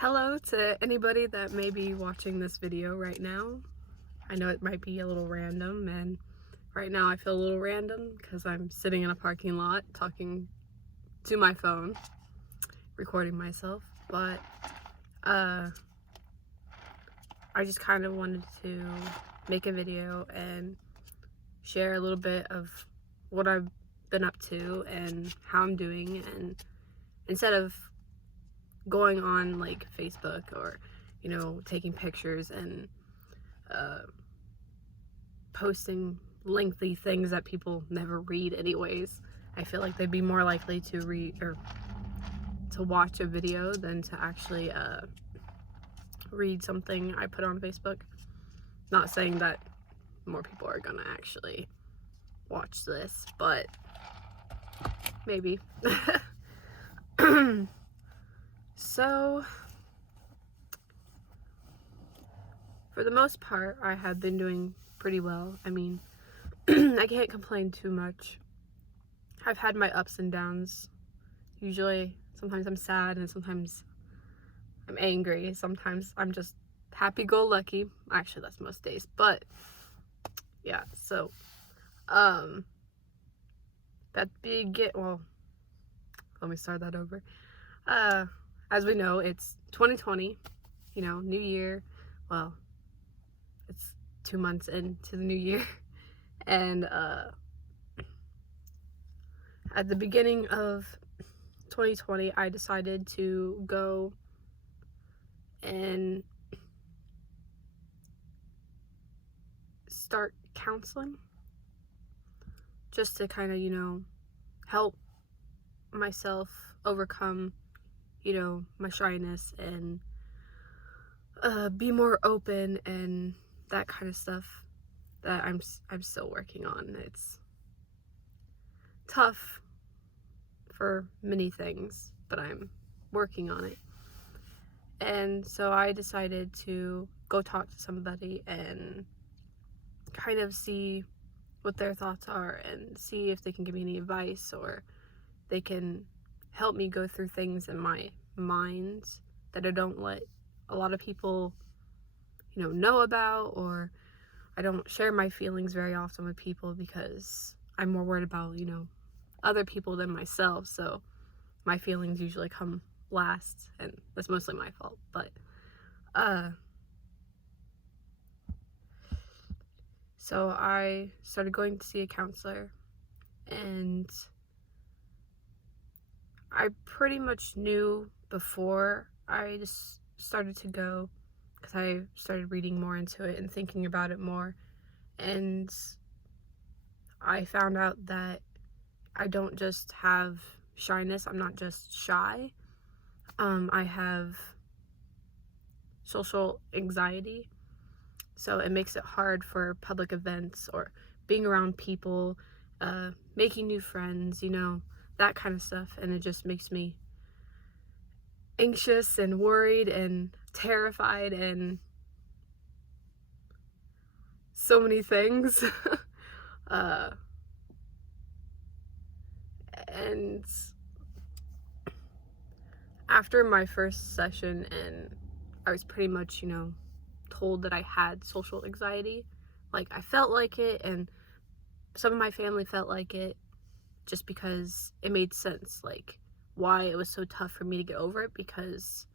Hello to anybody that may be watching this video right now. I know it might be a little random, and right now I feel a little random because I'm sitting in a parking lot talking to my phone, recording myself, but I just kind of wanted to make a video and share a little bit of what I've been up to and how I'm doing, and instead of going on like Facebook or taking pictures and posting lengthy things that people never read anyways, I feel like they'd be more likely to read or to watch a video than to actually read something I put on Facebook. Not saying that more people are gonna actually watch this, but maybe. So, for the most part, I have been doing pretty well. I mean, I can't complain too much. I've had my ups and downs. Usually, sometimes I'm sad and sometimes I'm angry. Sometimes I'm just happy-go-lucky. Actually, that's most days. But, yeah, so, well, let me start that over. As we know, it's 2020, new year. Well, it's 2 months into the new year. And at the beginning of 2020, I decided to go and start counseling just to kind of, help myself overcome, my shyness and be more open and that kind of stuff that I'm still working on. It's tough for many things, but I'm working on it. And so I decided to go talk to somebody and kind of see what their thoughts are and see if they can give me any advice or they can help me go through things in my mind that I don't let a lot of people, know about, or I don't share my feelings very often with people because I'm more worried about, other people than myself. So my feelings usually come last, and that's mostly my fault. But so I started going to see a counselor, and I pretty much knew before I just started to go, because I started reading more into it and thinking about it more, and I found out that I don't just have shyness. I'm not just shy. I have social anxiety, so it makes it hard for public events or being around people, making new friends, that kind of stuff, and it just makes me anxious and worried and terrified and so many things. And after my first session, and I was pretty much, told that I had social anxiety. Like, I felt like it, and some of my family felt like it, just because it made sense, like, why it was so tough for me to get over it, because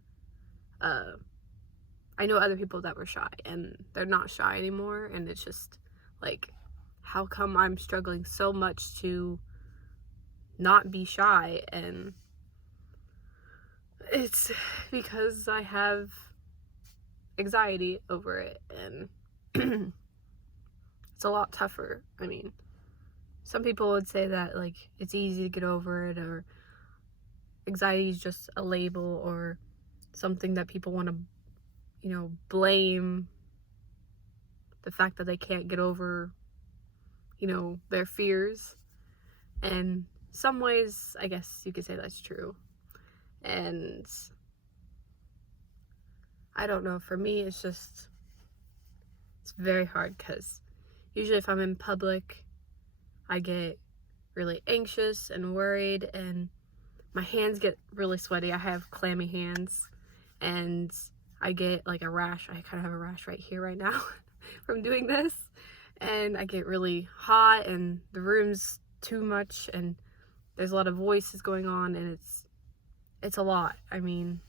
I know other people that were shy, and they're not shy anymore, and it's just, like, how come I'm struggling so much to not be shy? And it's because I have anxiety over it, and it's a lot tougher. I mean, some people would say that, like, it's easy to get over it, or anxiety is just a label or something that people want to, blame the fact that they can't get over, their fears. And some ways, I guess you could say that's true. And I don't know, for me, it's very hard, because usually if I'm in public, I get really anxious and worried, and my hands get really sweaty. I have clammy hands, and I get like a rash. I kind of have a rash right here right now from doing this, and I get really hot, and the room's too much, and there's a lot of voices going on, and it's a lot. I mean,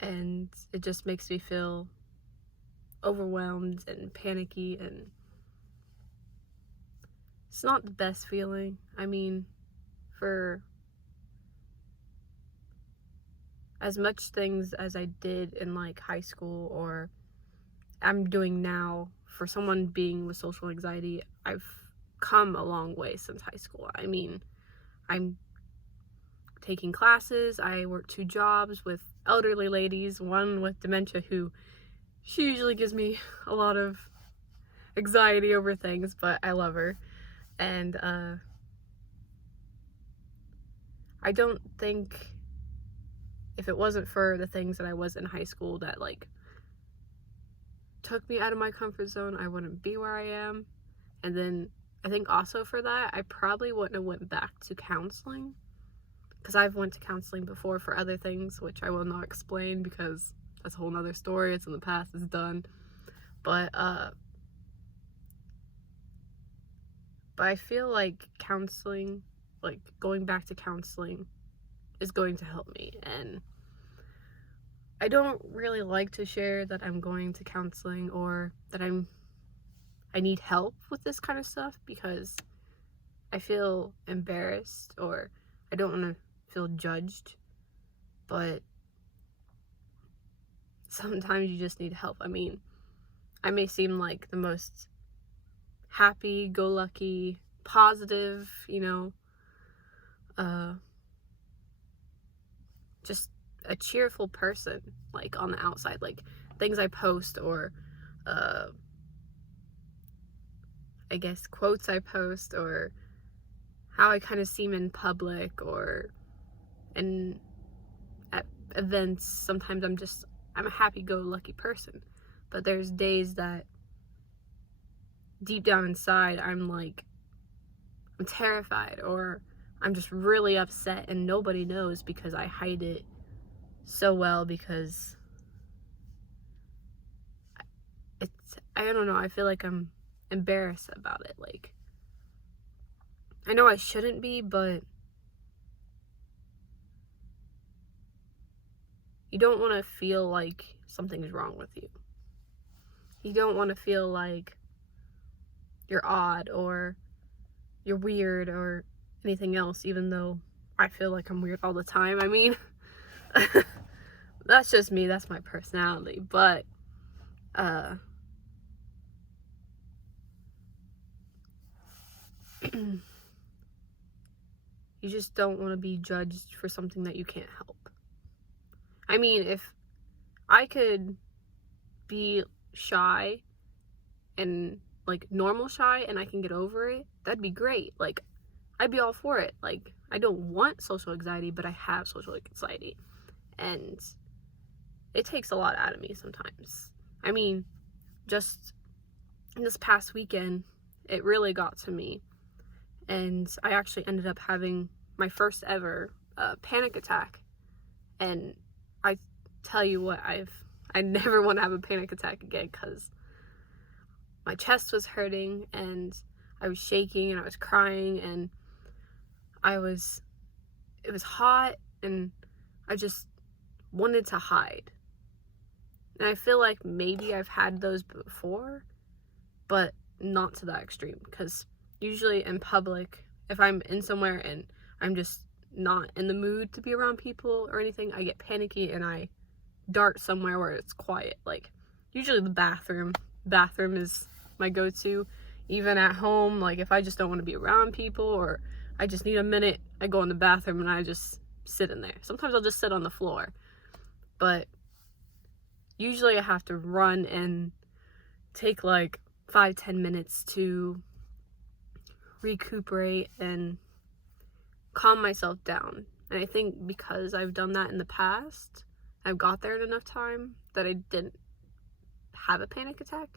and it just makes me feel overwhelmed and panicky, and it's not the best feeling. I mean, for as much things as I did in like high school or I'm doing now, for someone being with social anxiety, I've come a long way since high school. I mean, I'm taking classes, I work 2 jobs with elderly ladies, one with dementia who she usually gives me a lot of anxiety over things, but I love her. And I don't think if it wasn't for the things that I was in high school that like took me out of my comfort zone, I wouldn't be where I am. And then I think also for that, I probably wouldn't have went back to counseling, because I've went to counseling before for other things, which I will not explain because that's a whole nother story. It's in the past, it's done. But I feel like counseling, like going back to counseling, is going to help me. And I don't really like to share that I'm going to counseling or that I need help with this kind of stuff, because I feel embarrassed or I don't want to feel judged. But sometimes you just need help. I mean, I may seem like the most happy-go-lucky, positive, just a cheerful person, like on the outside, like things I post or I guess quotes I post or how I kind of seem in public or at events. Sometimes I'm a happy-go-lucky person, but there's days that deep down inside I'm terrified, or I'm just really upset and nobody knows because I hide it so well, because I don't know, I feel like I'm embarrassed about it. Like, I know I shouldn't be, but you don't want to feel like something's wrong with you. You don't want to feel like you're odd or you're weird or anything else, even though I feel like I'm weird all the time. I mean, that's just me, that's my personality, but you just don't want to be judged for something that you can't help. I mean, if I could be shy and like normal shy and I can get over it, that'd be great. Like, I'd be all for it. Like, I don't want social anxiety, but I have social anxiety, and it takes a lot out of me sometimes. I mean, just this past weekend, it really got to me, and I actually ended up having my first ever panic attack. And I tell you what, I never want to have a panic attack again, because my chest was hurting and I was shaking and I was crying and it was hot and I just wanted to hide. And I feel like maybe I've had those before, but not to that extreme, because usually in public, if I'm in somewhere and I'm just not in the mood to be around people or anything, I get panicky and I dart somewhere where it's quiet. Like, usually the bathroom is my go-to. Even at home, like if I just don't want to be around people or I just need a minute, I go in the bathroom and I just sit in there. Sometimes I'll just sit on the floor, but usually I have to run and take like 5-10 minutes to recuperate and calm myself down. And I think because I've done that in the past, I've got there in enough time that I didn't have a panic attack.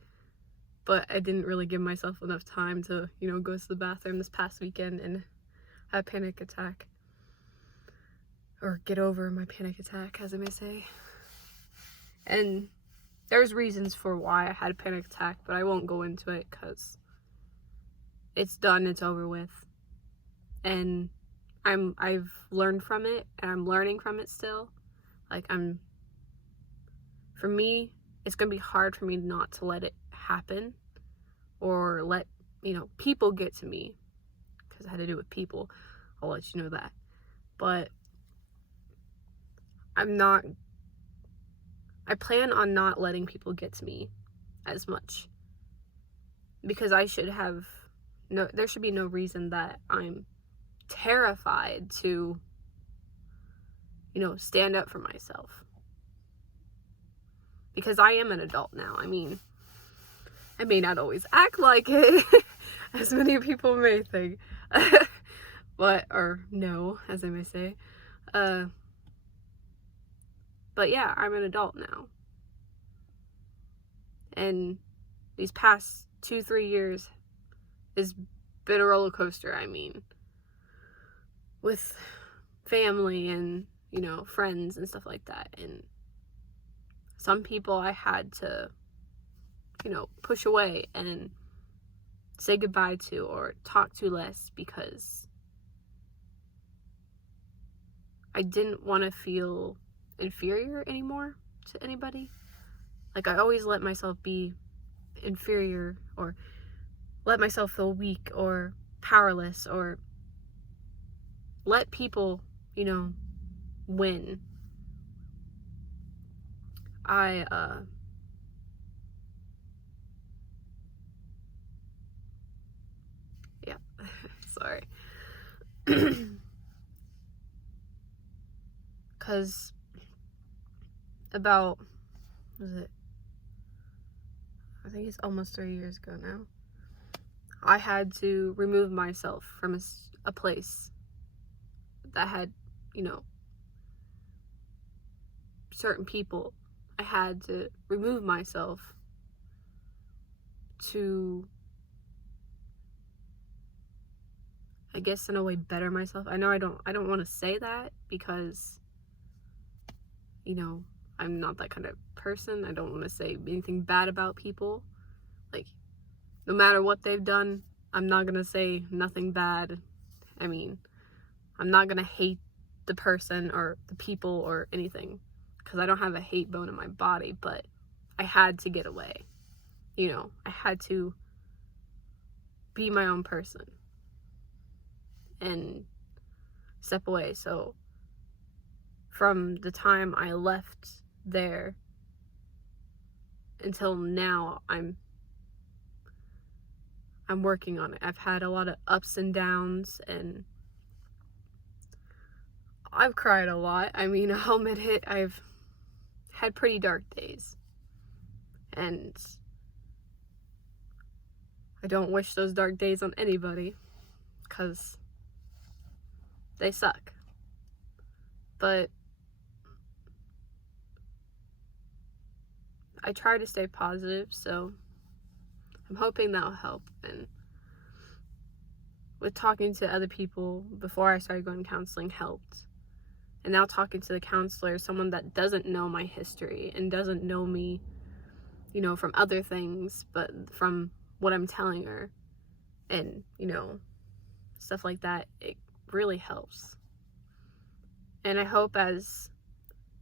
But I didn't really give myself enough time to, go to the bathroom this past weekend, and a panic attack. Or get over my panic attack, as I may say. And there's reasons for why I had a panic attack, but I won't go into it because it's done, it's over with. And I've learned from it, and I'm learning from it still. For me, it's going to be hard for me not to let it happen or let, people get to me, because I had to do it with people. I'll let you know that. But I plan on not letting people get to me as much, because there should be no reason that I'm terrified to, stand up for myself. Because I am an adult now. I mean, I may not always act like it, as many people may think, or no, as I may say. But yeah, I'm an adult now. And these past 2-3 years has been a roller coaster. I mean, with family and, friends and stuff like that. And some people I had to, push away and say goodbye to or talk to less, because I didn't want to feel inferior anymore to anybody. I always let myself be inferior, or let myself feel weak or powerless, or let people, win. Yeah, sorry. Because about, I think it's almost 3 years ago now, I had to remove myself from a place that had, certain people. I had to remove myself to, I guess, in a way, better myself. I know I don't want to say that, because I'm not that kind of person. I don't want to say anything bad about people. No matter what they've done, I'm not gonna say nothing bad. I mean, I'm not gonna hate the person or the people or anything, because I don't have a hate bone in my body. But I had to get away. I had to be my own person and step away. So from the time I left there until now, I'm working on it. I've had a lot of ups and downs, and I've cried a lot. I mean, I'll admit it, I've had pretty dark days. And I don't wish those dark days on anybody, because they suck. But I try to stay positive, so I'm hoping that'll help. And with talking to other people before I started going to counseling helped. And now talking to the counselor, someone that doesn't know my history and doesn't know me, from other things, but from what I'm telling her and, stuff like that, it really helps. And I hope as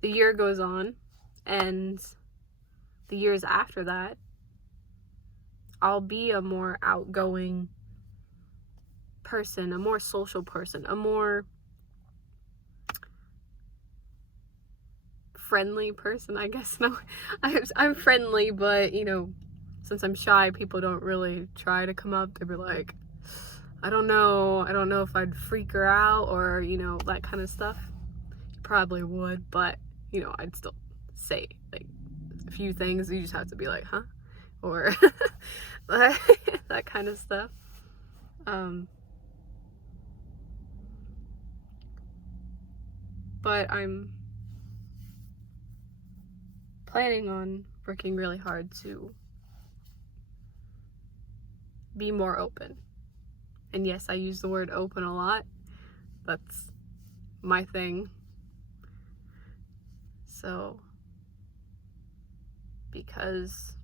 the year goes on and the years after that, I'll be a more outgoing person, a more social person, a more friendly person, I guess. No, I'm friendly, but, since I'm shy, people don't really try to come up. They'd be like, I don't know if I'd freak her out, or, that kind of stuff. You probably would, but, I'd still say, a few things. You just have to be like, huh? Or that kind of stuff. But I'm planning on working really hard to be more open. And yes, I use the word open a lot. That's my thing. So, because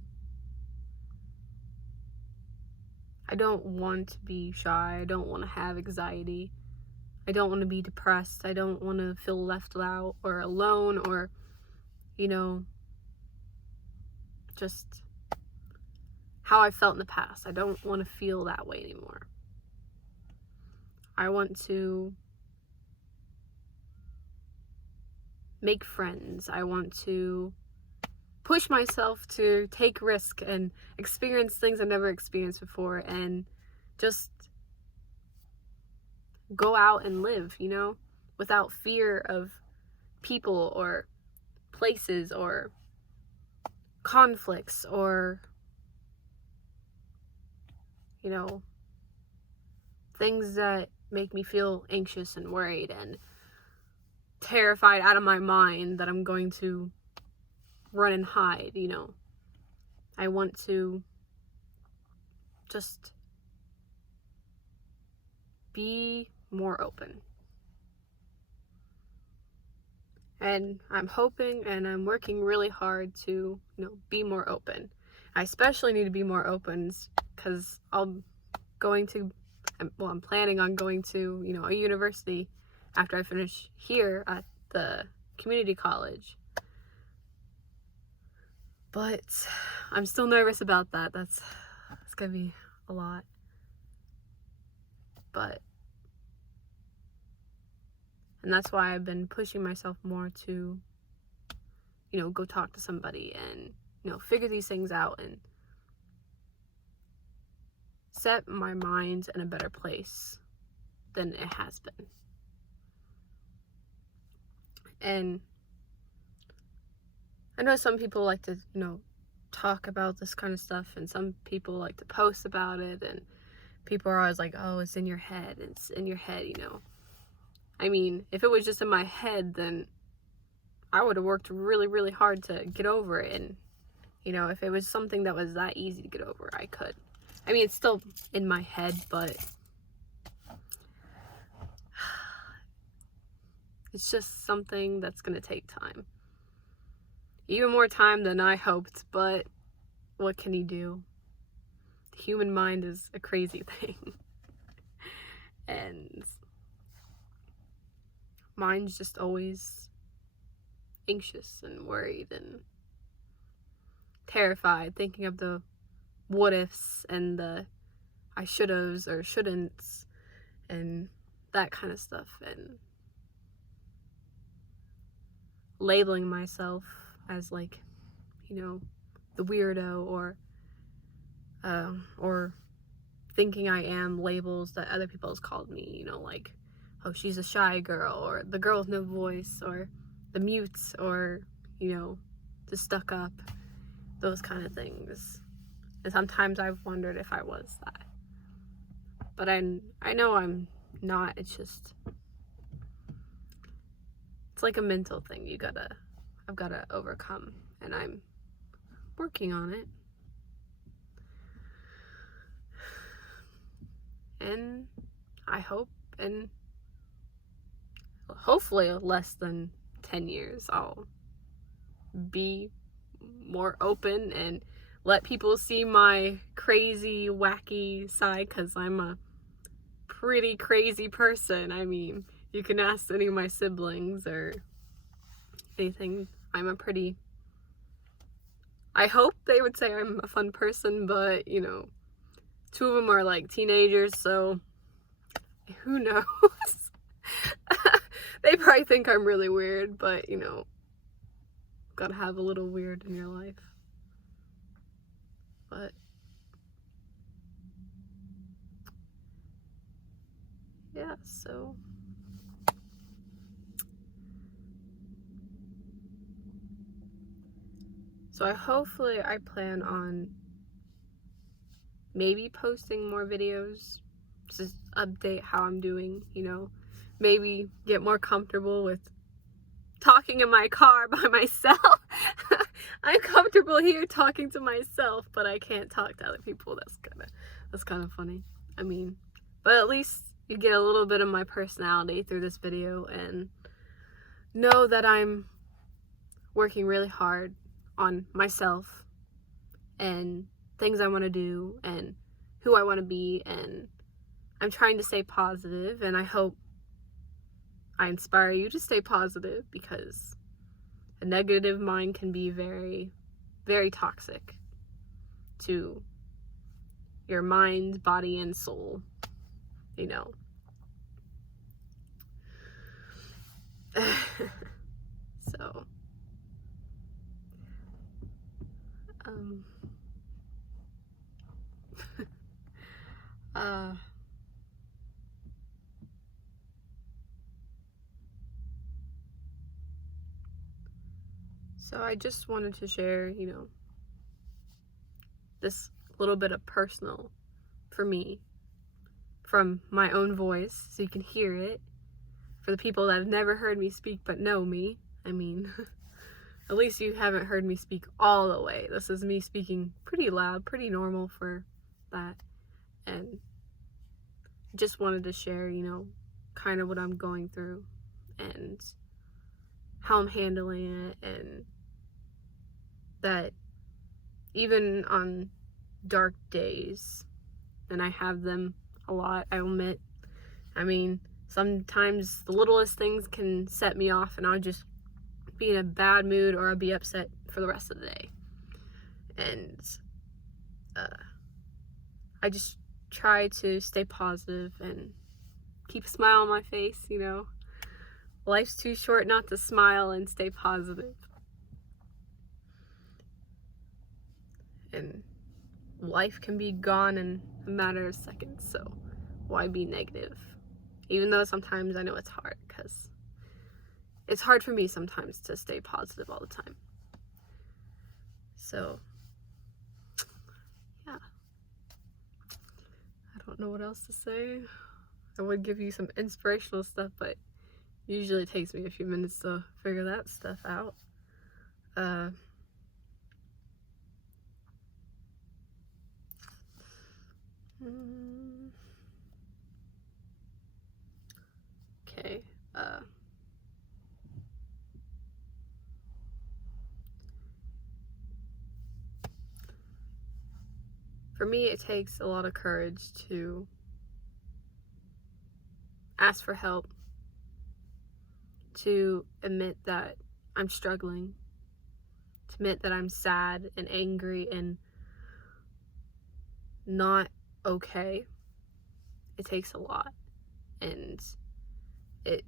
I don't want to be shy, I don't want to have anxiety, I don't want to be depressed, I don't want to feel left out or alone, or, just how I felt in the past. I don't want to feel that way anymore. I want to make friends. I want to push myself to take risk and experience things I've never experienced before, and just go out and live, without fear of people or places or conflicts or, things that make me feel anxious and worried and terrified out of my mind that I'm going to run and hide, I want to just be more open. And I'm hoping and I'm working really hard to, be more open. I especially need to be more open because I'm planning on going to, a university after I finish here at the community college. But I'm still nervous about that. It's gonna be a lot. And that's why I've been pushing myself more to, go talk to somebody and, figure these things out and set my mind in a better place than it has been. And I know some people like to, talk about this kind of stuff, and some people like to post about it, and people are always like, oh, it's in your head, I mean, if it was just in my head, then I would have worked really, really hard to get over it. And, if it was something that was that easy to get over, I could. I mean, it's still in my head, but it's just something that's going to take time. Even more time than I hoped, but what can you do? The human mind is a crazy thing. And mine's just always anxious and worried and terrified, thinking of the what ifs and the I should'ves or shouldn'ts and that kind of stuff, and labeling myself as the weirdo, or thinking I am labels that other people have called me, oh, she's a shy girl, or the girl with no voice, or the mutes, or, the stuck up, those kind of things. And sometimes I've wondered if I was that. But I know I'm not. It's like a mental thing I've gotta overcome, and I'm working on it. And I hope, and hopefully less than 10 years, I'll be more open and let people see my crazy, wacky side, because I'm a pretty crazy person. I mean, you can ask any of my siblings or anything. I hope they would say I'm a fun person, but, two of them are like teenagers, so who knows? They probably think I'm really weird, but, gotta have a little weird in your life. But yeah, so I plan on maybe posting more videos, just update how I'm doing, maybe get more comfortable with talking in my car by myself. I'm comfortable here talking to myself, but I can't talk to other people. That's kind of funny. I mean, but at least you get a little bit of my personality through this video and know that I'm working really hard on myself and things I want to do and who I want to be, and I'm trying to stay positive, and I hope I inspire you to stay positive, because a negative mind can be very, very toxic to your mind, body, and soul, you know. So, uh, so I just wanted to share, you know, this little bit of personal for me from my own voice, so you can hear it. For the people that have never heard me speak but know me, I mean, at least you haven't heard me speak all the way. This is me speaking pretty loud, pretty normal for that. And just wanted to share, you know, kind of what I'm going through and how I'm handling it, and that even on dark days, and I have them a lot, I admit, I mean, sometimes the littlest things can set me off and I'll just be in a bad mood or I'll be upset for the rest of the day. And I just try to stay positive and keep a smile on my face, you know. Life's too short not to smile and stay positive. And life can be gone in a matter of seconds, so why be negative? Even though sometimes I know it's hard, because it's hard for me sometimes to stay positive all the time. So, yeah. I don't know what else to say. I would give you some inspirational stuff, but usually it takes me a few minutes to figure that stuff out. Okay. For me, it takes a lot of courage to ask for help, to admit that I'm struggling, to admit that I'm sad and angry and not okay. It takes a lot, and it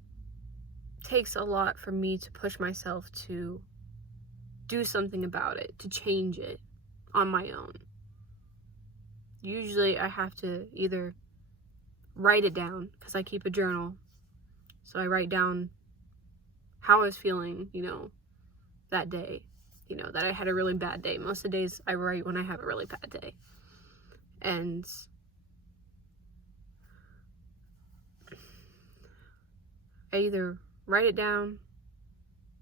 takes a lot for me to push myself to do something about it, to change it on my own. Usually I have to either write it down, because I keep a journal, so I write down how I was feeling, you know, that day, you know, that I had a really bad day. Most of the days I write when I have a really bad day. And I either write it down,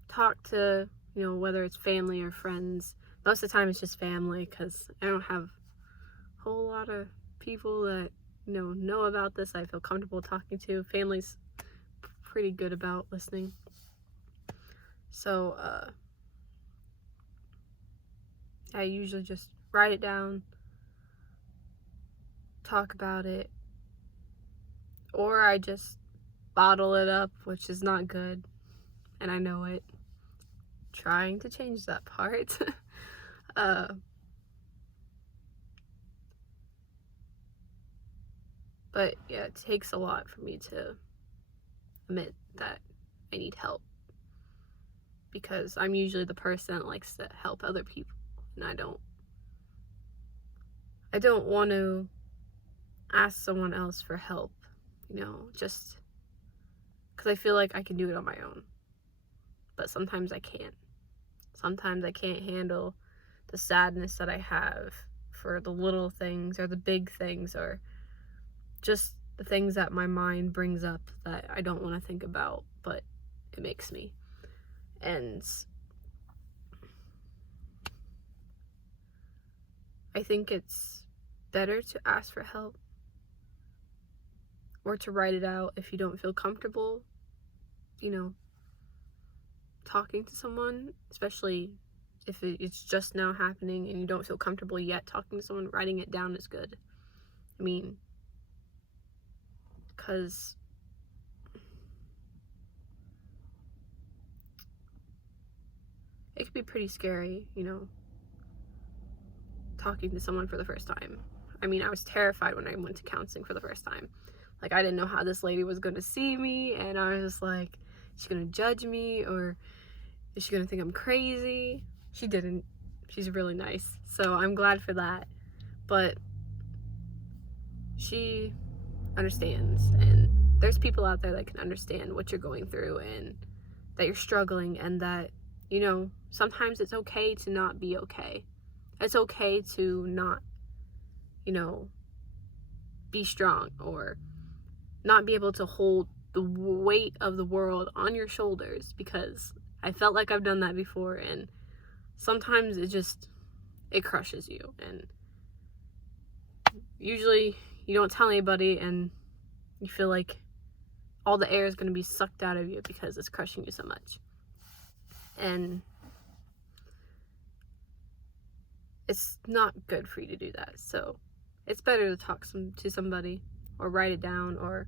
talk to, you know, whether it's family or friends. Most of the time it's just family, because I don't have a whole lot of people that, you know about this I feel comfortable talking to. Family's pretty good about listening. So, I usually just write it down, talk about it, or I just bottle it up, which is not good, and I know it. Trying to change that part. But yeah, it takes a lot for me to admit that I need help, because I'm usually the person that likes to help other people, and I don't want to ask someone else for help, you know, just because I feel like I can do it on my own. But sometimes I can't. Sometimes I can't handle the sadness that I have for the little things or the big things, or just the things that my mind brings up that I don't want to think about, but it makes me. And I think it's better to ask for help, or to write it out if you don't feel comfortable, talking to someone, especially if it's just now happening and you don't feel comfortable yet talking to someone. Writing it down is good. I mean, because it could be pretty scary, talking to someone for the first time. I mean, I was terrified when I went to counseling for the first time. Like, I didn't know how this lady was going to see me, and I was like, is she going to judge me, or is she going to think I'm crazy? She didn't. She's really nice, so I'm glad for that. But she understands, and there's people out there that can understand what you're going through and that you're struggling, and that, sometimes it's okay to not be okay. It's okay to not, be strong, or not be able to hold the weight of the world on your shoulders, because I felt like I've done that before, and sometimes it crushes you, and usually you don't tell anybody, and you feel like all the air is going to be sucked out of you because it's crushing you so much. And it's not good for you to do that. So it's better to talk to somebody, or write it down, or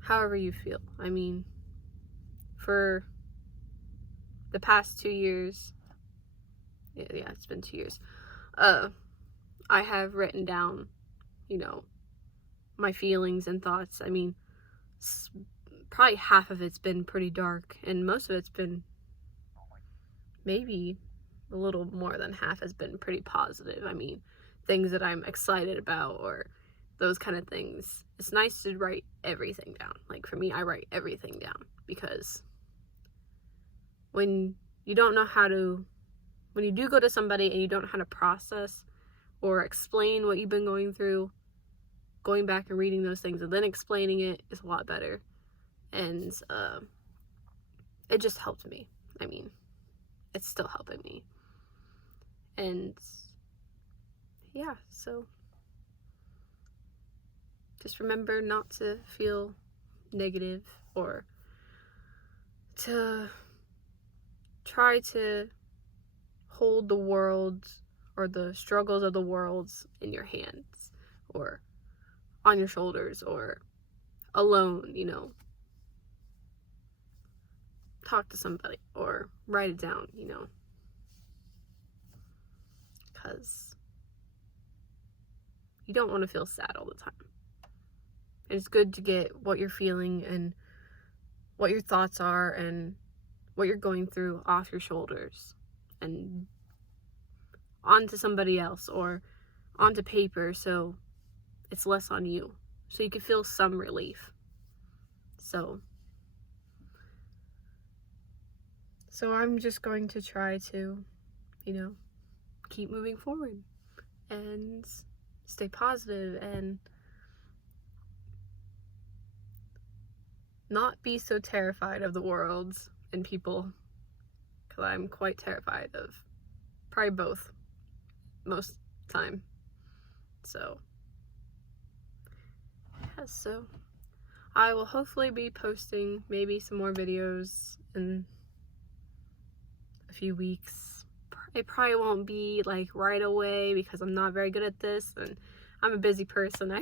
however you feel. I mean, for the past 2 years, yeah, it's been 2 years, I have written down, my feelings and thoughts. I mean, probably half of it's been pretty dark, and most of it's been, maybe a little more than half has been pretty positive. I mean, things that I'm excited about, or those kind of things. It's nice to write everything down. Like, for me, I write everything down, because when you don't know when you do go to somebody and you don't know how to process or explain what you've been going through, going back and reading those things and then explaining it is a lot better. And it just helped me. I mean, it's still helping me. And yeah, so just remember not to feel negative, or to try to hold the world or the struggles of the world in your hands, or on your shoulders, or alone, talk to somebody, or write it down, because you don't want to feel sad all the time. And it's good to get what you're feeling and what your thoughts are and what you're going through off your shoulders and onto somebody else, or onto paper, so it's less on you, so you can feel some relief. So I'm just going to try to, keep moving forward and stay positive and not be so terrified of the world and people, because I'm quite terrified of probably both most time. So yeah, so I will hopefully be posting maybe some more videos in a few weeks. It probably won't be like right away, because I'm not very good at this, and I'm a busy person.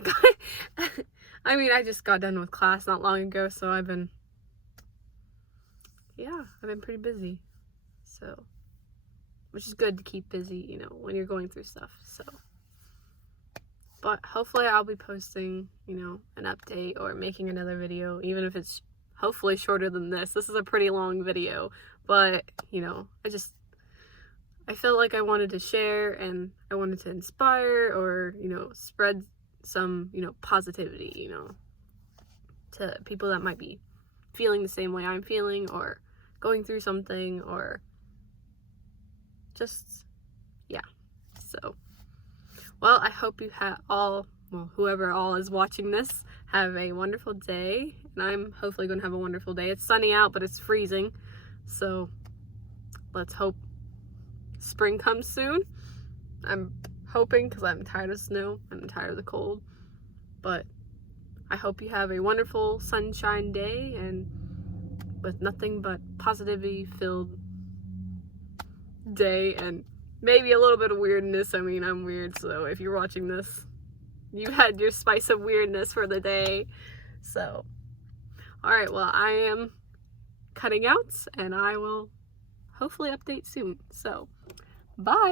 I just got done with class not long ago, so I've been pretty busy. So, which is good to keep busy, when you're going through stuff. So, but hopefully I'll be posting, an update or making another video, even if it's hopefully shorter than this. This is a pretty long video, but, I felt like I wanted to share, and I wanted to inspire, or, spread some, positivity, to people that might be feeling the same way I'm feeling, or going through something, or just, yeah. So, well, I hope you whoever all is watching this, have a wonderful day, and I'm hopefully going to have a wonderful day. It's sunny out, but it's freezing, so let's hope spring comes soon. I'm hoping, because I'm tired of snow, I'm tired of the cold, but I hope you have a wonderful sunshine day and with nothing but positivity filled day, and maybe a little bit of weirdness. I mean, I'm weird, so if you're watching this, you had your spice of weirdness for the day. So, alright, well, I am cutting out, and I will hopefully update soon. So, bye!